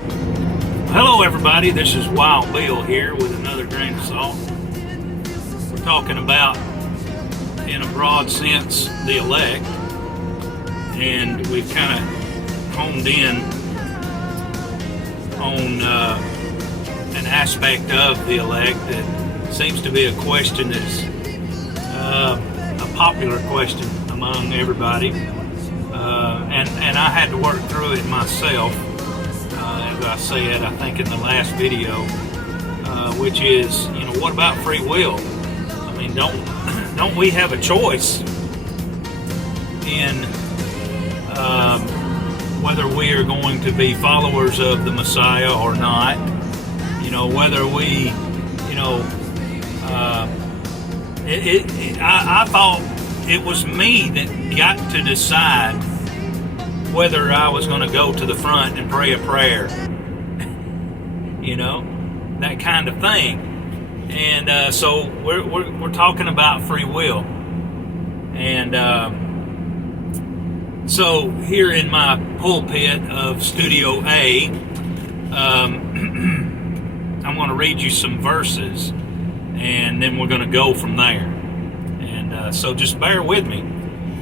Hello everybody, this is Wild Bill here with another grain of salt. We're talking about, in a broad sense, the elect, and we've kind of honed in on an aspect of the elect that seems to be a question that's a popular question among everybody, and I had to work through it myself. As I said, I think in the last video, which is, what about free will? I mean, don't we have a choice in whether we are going to be followers of the Messiah or not? Whether we, I thought it was me that got to decide whether I was going to go to the front and pray a prayer, that kind of thing. And so we're talking about free will. And so here in my pulpit of Studio A, I'm going to read you some verses, and then we're going to go from there. And so just bear with me.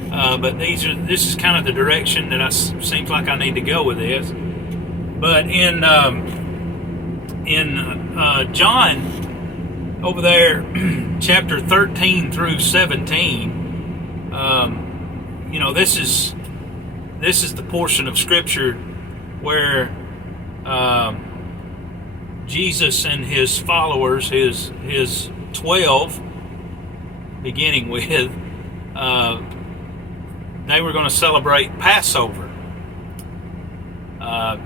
But this is kind of the direction that seems like I need to go with this. But in John over there, chapter 13 through 17, this is the portion of Scripture where Jesus and his followers, his 12, beginning with, they were going to celebrate Passover.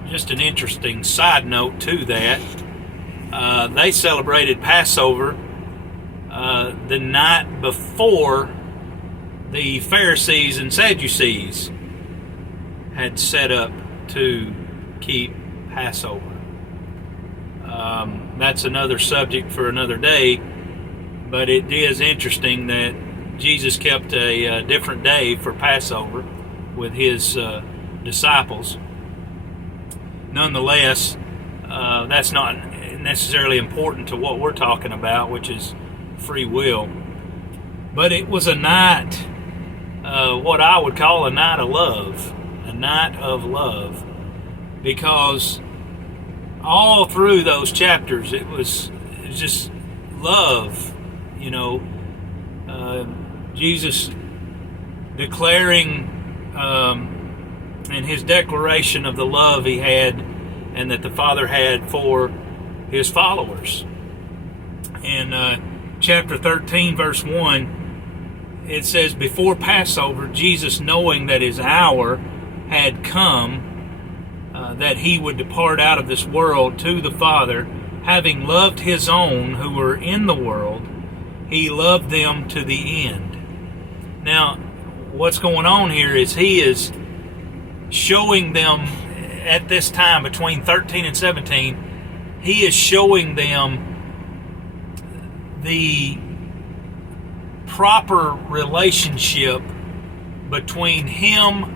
Just an interesting side note to that. They celebrated Passover the night before the Pharisees and Sadducees had set up to keep Passover. That's another subject for another day, but it is interesting that Jesus kept a different day for Passover with his disciples. Nonetheless, that's not necessarily important to what we're talking about, which is free will. But it was a night, what I would call a night of love. A night of love. Because all through those chapters, it was just love, Jesus declaring and his declaration of the love he had and that the Father had for his followers. In chapter 13, verse 1, it says, "Before Passover, Jesus, knowing that his hour had come, that he would depart out of this world to the Father, having loved his own who were in the world, he loved them to the end." Now, what's going on here is he is showing them at this time between 13 and 17, he is showing them the proper relationship between him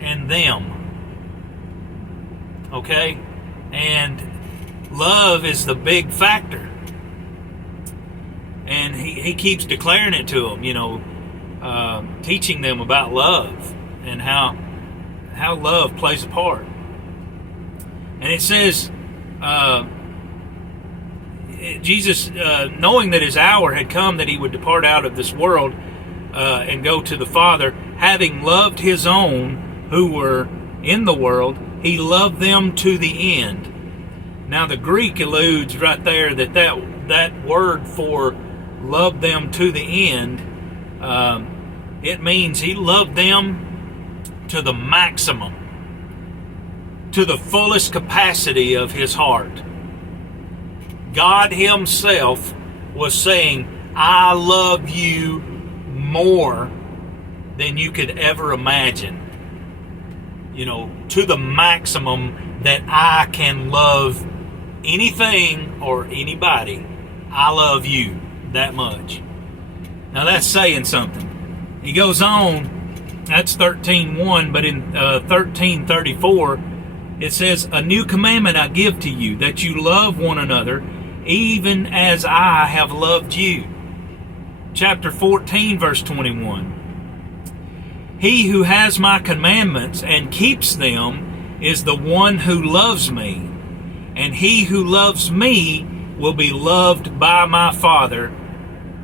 and them. Okay? And love is the big factor. And he keeps declaring it to them, teaching them about love and how love plays a part. And it says, Jesus, knowing that his hour had come that he would depart out of this world and go to the Father, having loved his own who were in the world, he loved them to the end. Now the Greek alludes right there that word for love them to the end, it means he loved them to the maximum, to the fullest capacity of his heart. God himself was saying, I love you more than you could ever imagine. To the maximum that I can love anything or anybody. I love you that much. Now that's saying something. He goes on, that's 13:1, but in 13:34, It says, "A new commandment I give to you, that you love one another, even as I have loved you." Chapter 14, verse 21. "He who has my commandments and keeps them is the one who loves me. And he who loves me will be loved by my Father,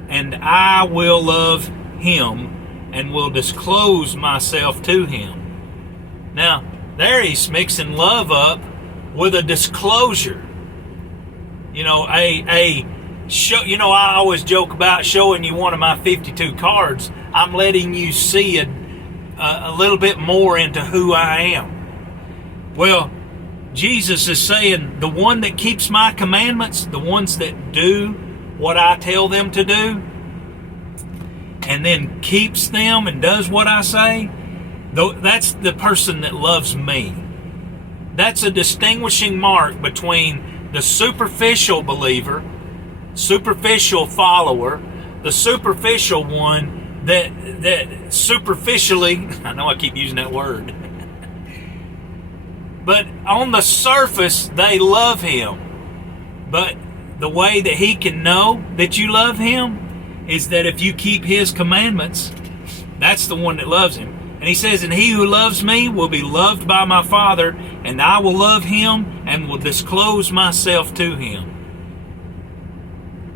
and I will love him and will disclose myself to him." Now, there he's mixing love up with a disclosure. You know, I always joke about showing you one of my 52 cards. I'm letting you see a little bit more into who I am. Well, Jesus is saying the one that keeps my commandments, the ones that do what I tell them to do, and then keeps them and does what I say, that's the person that loves me. That's a distinguishing mark between the superficial believer, superficial follower, the superficial one that superficially, I know I keep using that word, but on the surface they love him. But the way that he can know that you love him is that if you keep his commandments, that's the one that loves him. And he says, "And he who loves me will be loved by my Father, and I will love him and will disclose myself to him."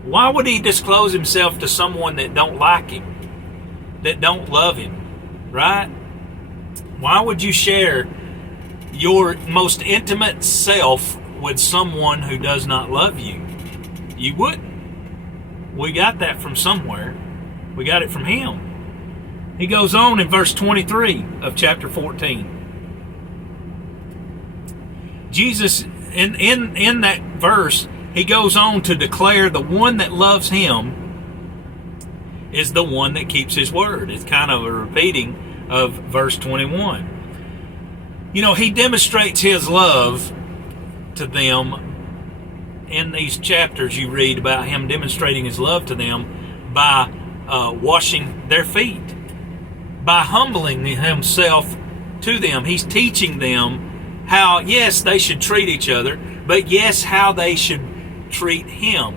Why would he disclose himself to someone that don't like him, that don't love him, right? Why would you share your most intimate self with someone who does not love you? You wouldn't. We got that from somewhere. We got it from him. He goes on in verse 23 of chapter 14. Jesus, in that verse, he goes on to declare the one that loves him is the one that keeps his word. It's kind of a repeating of verse 21. You know, he demonstrates his love to them in these chapters. You read about him demonstrating his love to them by washing their feet, by humbling himself to them. He's teaching them how, yes, they should treat each other, but yes, how they should treat him.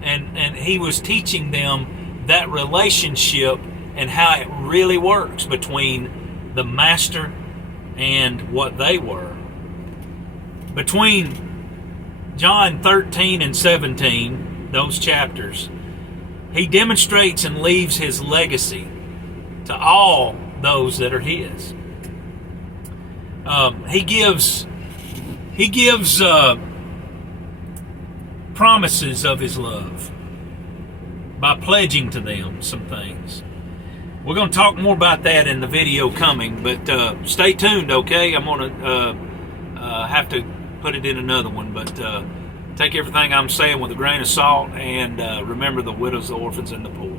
And he was teaching them that relationship and how it really works between the master and what they were. Between John 13 and 17, those chapters, he demonstrates and leaves his legacy to all those that are his. He gives promises of his love by pledging to them some things. We're going to talk more about that in the video coming, but stay tuned, okay? I'm going to have to put it in another one, but take everything I'm saying with a grain of salt, and remember the widows, the orphans, and the poor.